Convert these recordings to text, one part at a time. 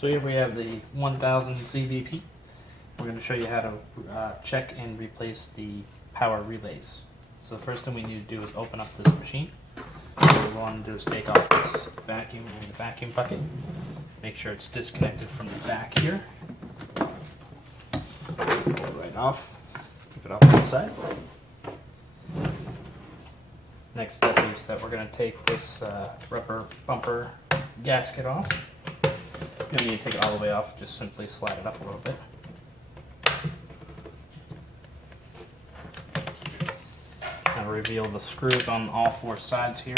So here we have the 1000 CVP. We're going to show you how to check and replace the power relays. So the first thing we need to do is open up this machine. What we want to do is take off this vacuum and the vacuum bucket. Make sure it's disconnected from the back here. Pull it right off. Keep it off to the side. Next step is that we're going to take this rubber bumper gasket off. You don't need to take it all the way off, just simply slide it up a little bit. Now reveal the screws on all four sides here.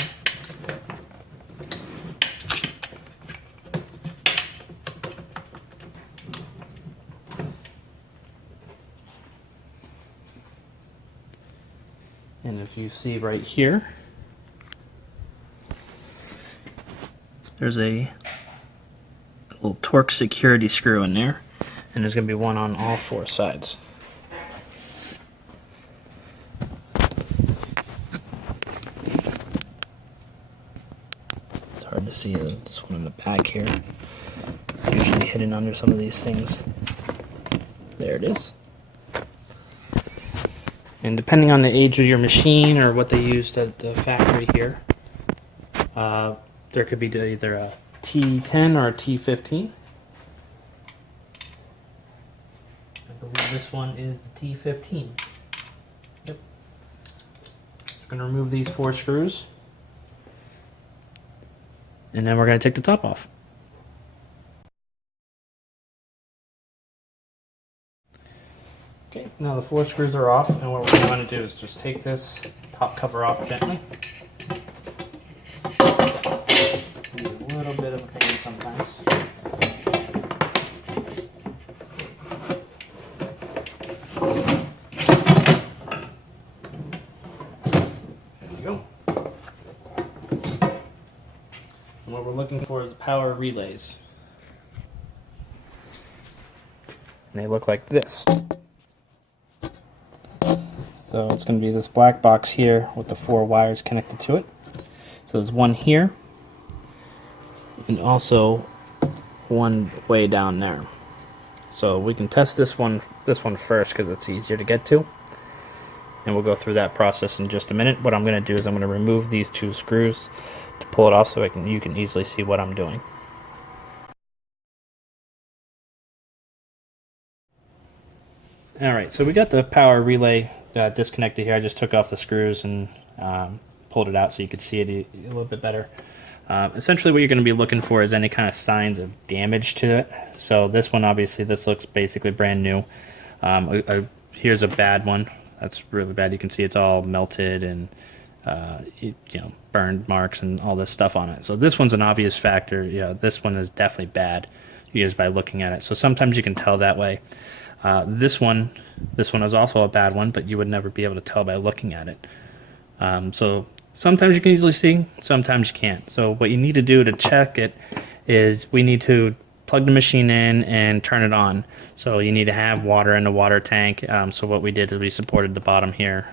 And if you see right here, there's a little torque security screw in there, and there's going to be one on all four sides. It's hard to see this one in the back here. It's usually hidden under some of these things. There it is. And depending on the age of your machine or what they used at the factory here, there could be either a T10 or a T15. I believe this one is the T15. Yep. We're going to remove these four screws, and then we're going to take the top off. Okay, now the four screws are off, and what we're going to do is just take this top cover off gently. Need a little bit of a pain sometimes. There we go. And what we're looking for is the power relays. And they look like this. So it's going to be this black box here with the four wires connected to it. So there's one here, and also one way down there. So we can test this one first because it's easier to get to, and we'll go through that process in just a minute. What I'm going to do is I'm going to remove these two screws to pull it off so you can easily see what I'm doing. Alright, so we got the power relay disconnected here. I just took off the screws and pulled it out so you could see it a little bit better. Essentially what you're going to be looking for is any kind of signs of damage to it. So this one, obviously, this looks basically brand new. Here's a bad one. That's really bad. You can see it's all melted and burned marks and all this stuff on it. So this one's an obvious factor. This one is definitely bad just by looking at it. So sometimes you can tell that way. This one is also a bad one, but you would never be able to tell by looking at it. So sometimes you can easily see, sometimes you can't. So what you need to do to check it is we need to plug the machine in and turn it on. So you need to have water in the water tank. So what we did is we supported the bottom here,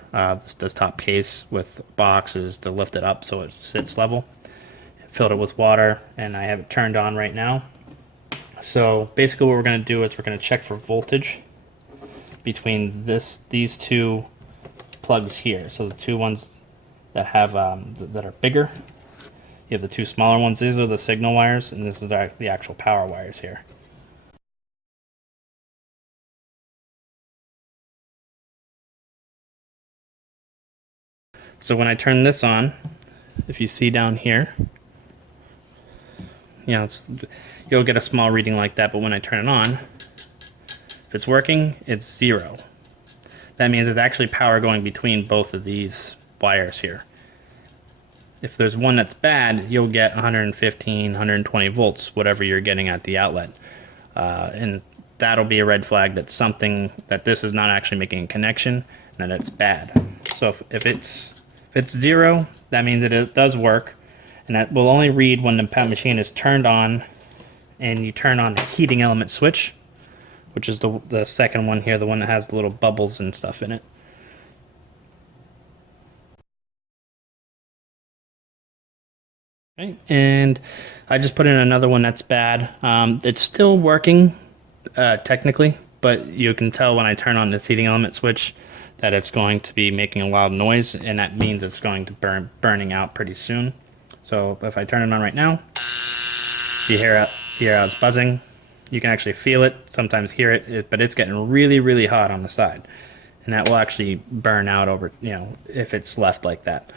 this top case with boxes to lift it up so it sits level. Filled it with water, and I have it turned on right now. So basically what we're going to do is we're going to check for voltage between these two plugs here. So the two ones that have that are bigger, you have the two smaller ones. These are the signal wires, and this is the actual power wires here. So when I turn this on, if you see down here, you'll get a small reading like that, but when I turn it on, if it's working, it's 0. That means there's actually power going between both of these wires here. If there's one that's bad, you'll get 115, 120 volts, whatever you're getting at the outlet. And that'll be a red flag that this is not actually making a connection and that it's bad. So if it's 0, that means it does work. And that will only read when the machine is turned on and you turn on the heating element switch, which is the second one here, the one that has the little bubbles and stuff in it. Right? And I just put in another one that's bad. It's still working technically, but you can tell when I turn on this heating element switch that it's going to be making a loud noise, and that means it's going to burning out pretty soon. So if I turn it on right now, you hear how it's buzzing. You can actually feel it, sometimes hear it, but it's getting really, really hot on the side. And that will actually burn out over, if it's left like that.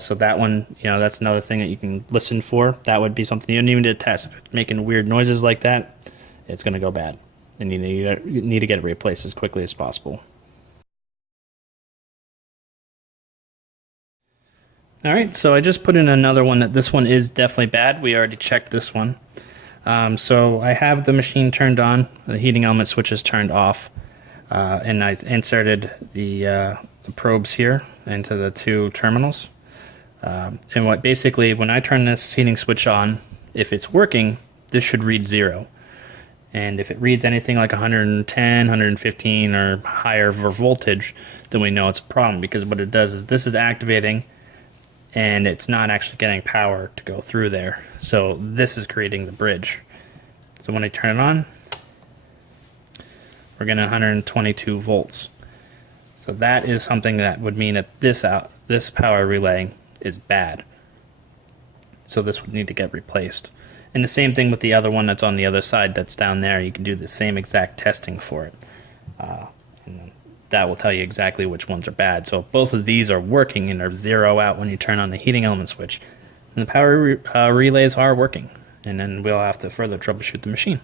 So that one, that's another thing that you can listen for. That would be something you don't even need to test. If it's making weird noises like that, it's going to go bad. And you need to get it replaced as quickly as possible. All right, so I just put in another one that this one is definitely bad. We already checked this one. So I have the machine turned on, the heating element switch is turned off, and I inserted the probes here into the two terminals. And when I turn this heating switch on, if it's working, this should read 0. And if it reads anything like 110, 115 or higher for voltage, then we know it's a problem, because what it does is this is activating and it's not actually getting power to go through there. So this is creating the bridge. So when I turn it on, we're getting 122 volts. So that is something that would mean that this power relay is bad. So this would need to get replaced. And the same thing with the other one that's on the other side that's down there. You can do the same exact testing for it. And that will tell you exactly which ones are bad. So if both of these are working and are 0 out when you turn on the heating element switch, and the power relays are working. And then we'll have to further troubleshoot the machine.